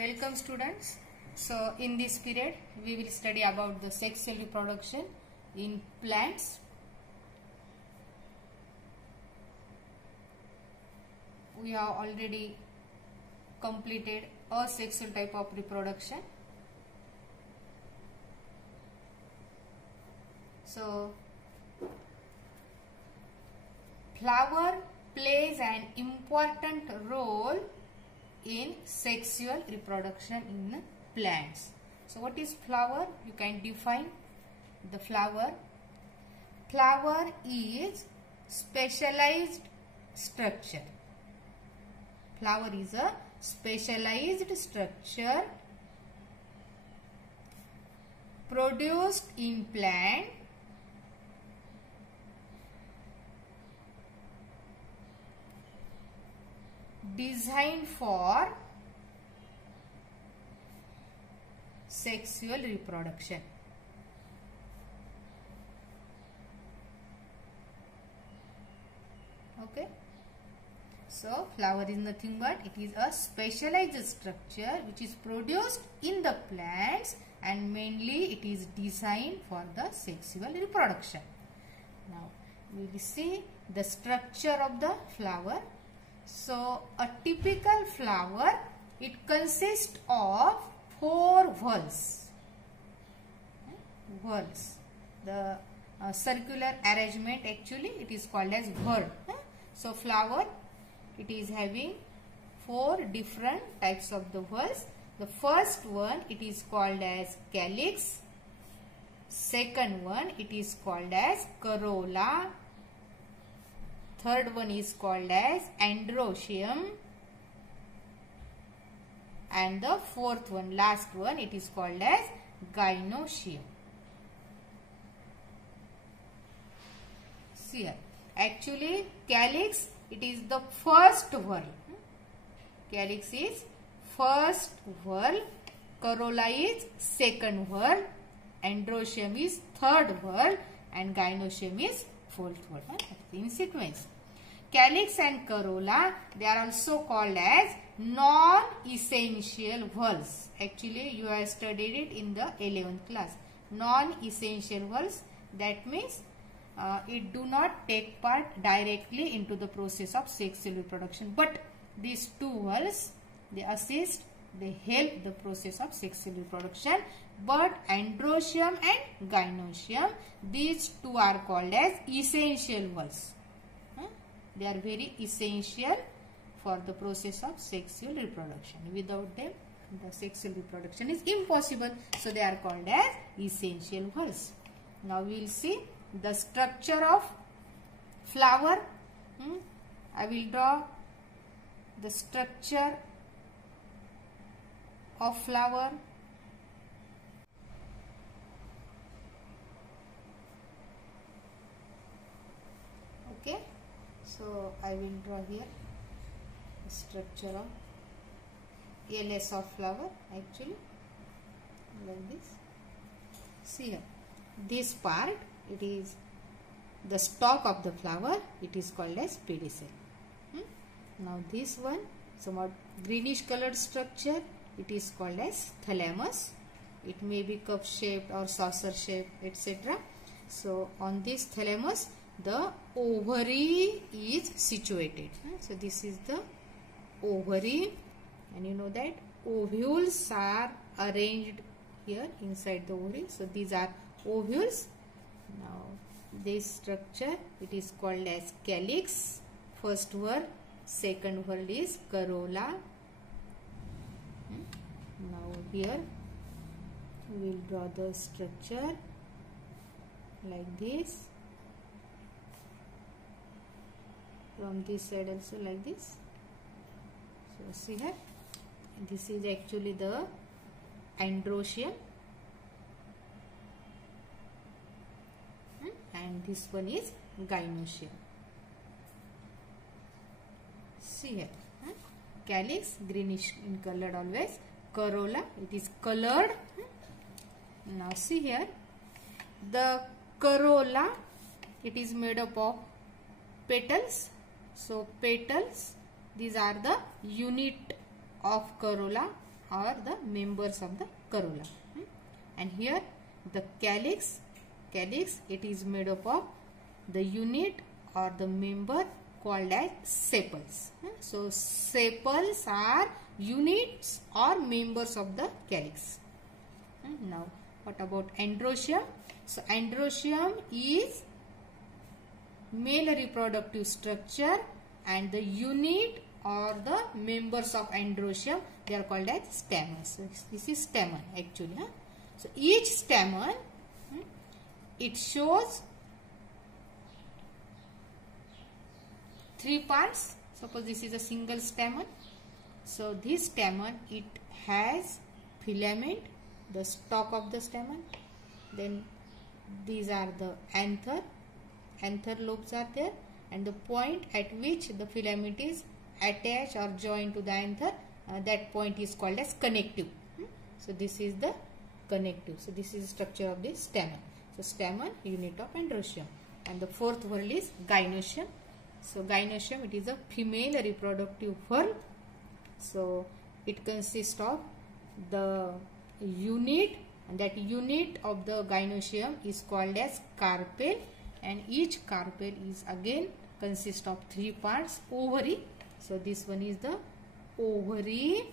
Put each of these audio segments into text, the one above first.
Welcome students. So in this period we will study about the sexual reproduction in plants. We have already completed asexual type of reproduction. So flower plays an important role in sexual reproduction in plants. So what is flower? You can define the flower. Flower is specialized structure. Flower is a specialized structure produced in plant designed for sexual reproduction. Okay. So flower is nothing but it is a specialized structure which is produced in the plants and mainly it is designed for the sexual reproduction. Now we will see the structure of the flower. So a typical flower, it consists of 4 whorls. Whorls. The circular arrangement actually it is called as whorl. So flower, it is having 4 different types of the whorls. The first one it is called as calyx. Second one it is called as corolla. Third one is called as androecium. And the fourth one, last one, it is called as gynoecium. See here. Actually, calyx, it is the first whorl. Calyx is first whorl. Corolla is second whorl. Androecium is third whorl. And gynoecium is fourth whorl. In sequence. Calyx and corolla, they are also called as non-essential whorls. Actually, you have studied it in the 11th class. Non-essential whorls, that means it do not take part directly into the process of sexual reproduction. But these 2 whorls, they assist, they help the process of sexual reproduction. But androecium and gynoecium, these 2 are called as essential whorls. They are very essential for the process of sexual reproduction. Without them, the sexual reproduction is impossible. So they are called as essential whorls. Now we will see the structure of flower. I will draw the structure of flower. Okay. So I will draw here the structure of LS of flower actually like this. See here, this part it is the stalk of the flower, it is called as pedicel. Now this one, somewhat greenish colored structure, it is called as thalamus. It may be cup shaped or saucer shaped, etc. So on this thalamus the ovary is situated. So this is the ovary, and you know that ovules are arranged here inside the ovary. So these are ovules. Now this structure it is called as calyx. First whorl, second whorl is corolla. Now here we will draw the structure like this. From this side also like this. So see here, this is actually the androecium and this one is gynoecium. See here, calyx greenish in colored always, corolla it is colored. Now see here, the corolla it is made up of petals. So petals, these are the unit of corolla or the members of the corolla. And here the calyx, it is made up of the unit or the member called as sepals. So sepals are units or members of the calyx. Now what about androecium? So androecium is male reproductive structure, and the unit or the members of androecium, they are called as stamens. So this is stamen actually. So each stamen, it shows 3 parts. Suppose this is a single stamen. So this stamen, it has filament, the stalk of the stamen. Then these are the anther lobes are there, and the point at which the filament is attached or joined to the anther, that point is called as connective. So this is the connective. So this is the structure of the stamen. So stamen, unit of androecium. And the fourth whorl is gynoecium. So gynoecium, it is a female reproductive whorl. So it consists of the unit, and that unit of the gynoecium is called as carpel, and each carpel is again consists of 3 parts. Ovary, so this one is the ovary.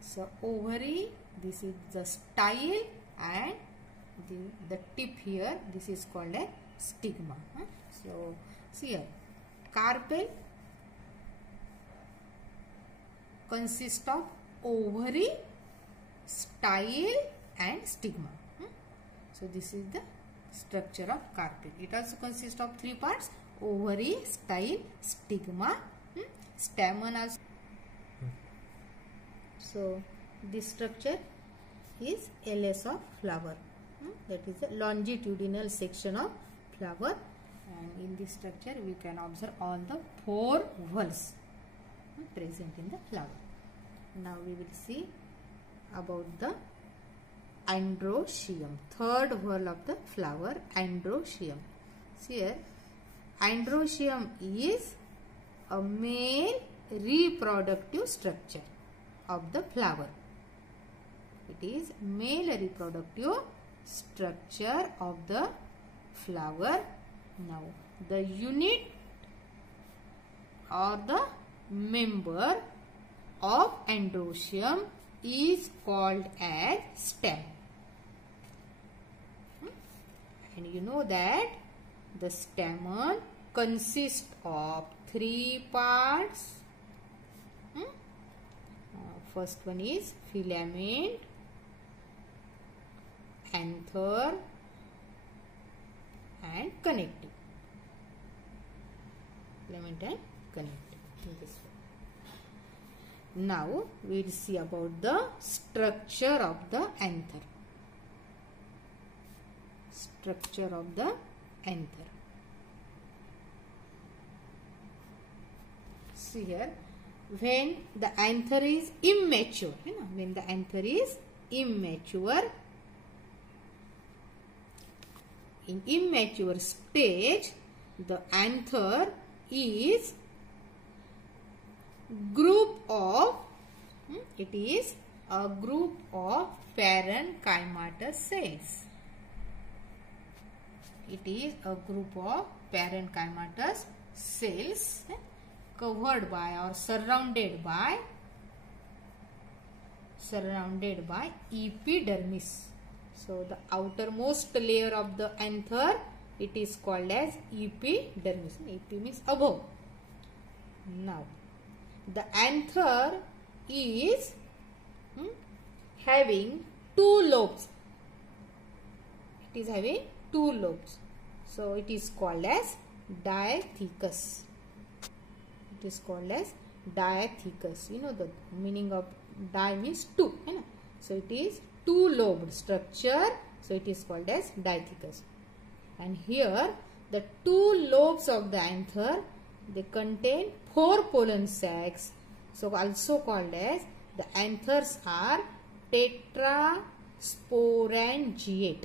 So ovary, this is the style, and the tip here, this is called a stigma. So see here, carpel consists of ovary, style and stigma. So this is the structure of carpel. It also consists of 3 parts: ovary, style, stigma, stamen also. So this structure is LS of flower. That is the longitudinal section of flower, and in this structure we can observe all the 4 whorls present in the flower. Now we will see about the androecium, third whorl of the flower, androecium. See here, androecium is a male reproductive structure of the flower. It is male reproductive structure of the flower. Now the unit or the member of androecium is called as stem. And you know that the stamen consists of 3 parts. First one is filament, anther and connective. Filament and connective. Now we will see about the structure of the anther. Structure of the anther. See here, when the anther is immature, when the anther is immature, in immature stage, the anther is group of, it is a group of parenchymatous cells. It is a group of parenchymatous cells covered by or surrounded by epidermis. So the outermost layer of the anther, it is called as epidermis. Epi means above. Now the anther is having 2 lobes. It is having 2 lobes. So it is called as diathecus. It is called as diathecus. You know the meaning of di means 2. So it is 2-lobed structure. So it is called as diathecus. And here the 2 lobes of the anther, they contain 4 pollen sacs. So also called as, the anthers are tetrasporangiate.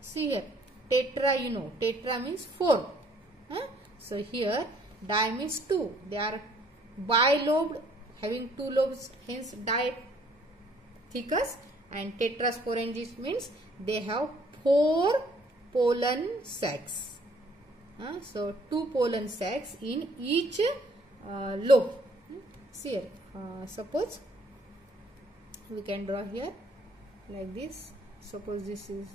See here, tetra, you know, tetra means 4. So here di means 2. They are bilobed, having 2 lobes, hence thecus, and tetrasporangids means they have 4 pollen sacs. So 2 pollen sacs in each lobe. See here, suppose we can draw here like this. Suppose this is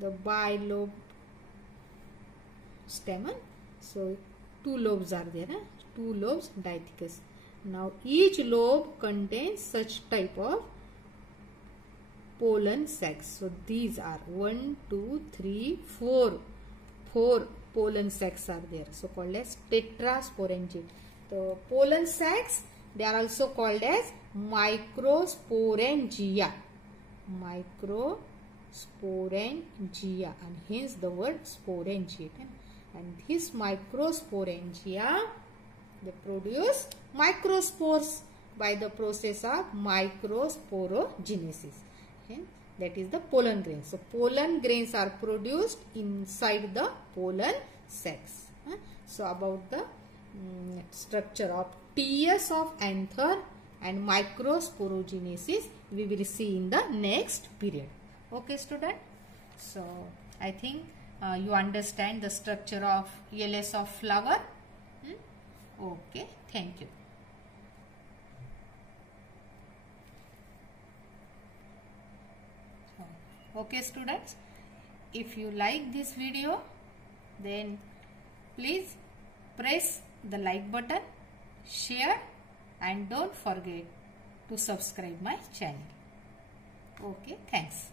the bilobe stamen. So 2 lobes are there, 2 lobes dithecus. Now each lobe contains such type of pollen sacs. So these are 1, 2, 3, 4. 4 pollen sacs are there. So called as tetrasporangid. The pollen sacs, they are also called as microsporangia. Microsporangia, and hence the word sporangid. And these microsporangia, they produce microspores by the process of microsporogenesis. That is the pollen grains. So pollen grains are produced inside the pollen sacs. So about the structure of TS of anther and microsporogenesis we will see in the next period. Okay, student. So I think you understand the structure of ELS of flower. Okay, thank you. Okay, students, if you like this video, then please press the like button, share, and don't forget to subscribe my channel. Okay, thanks.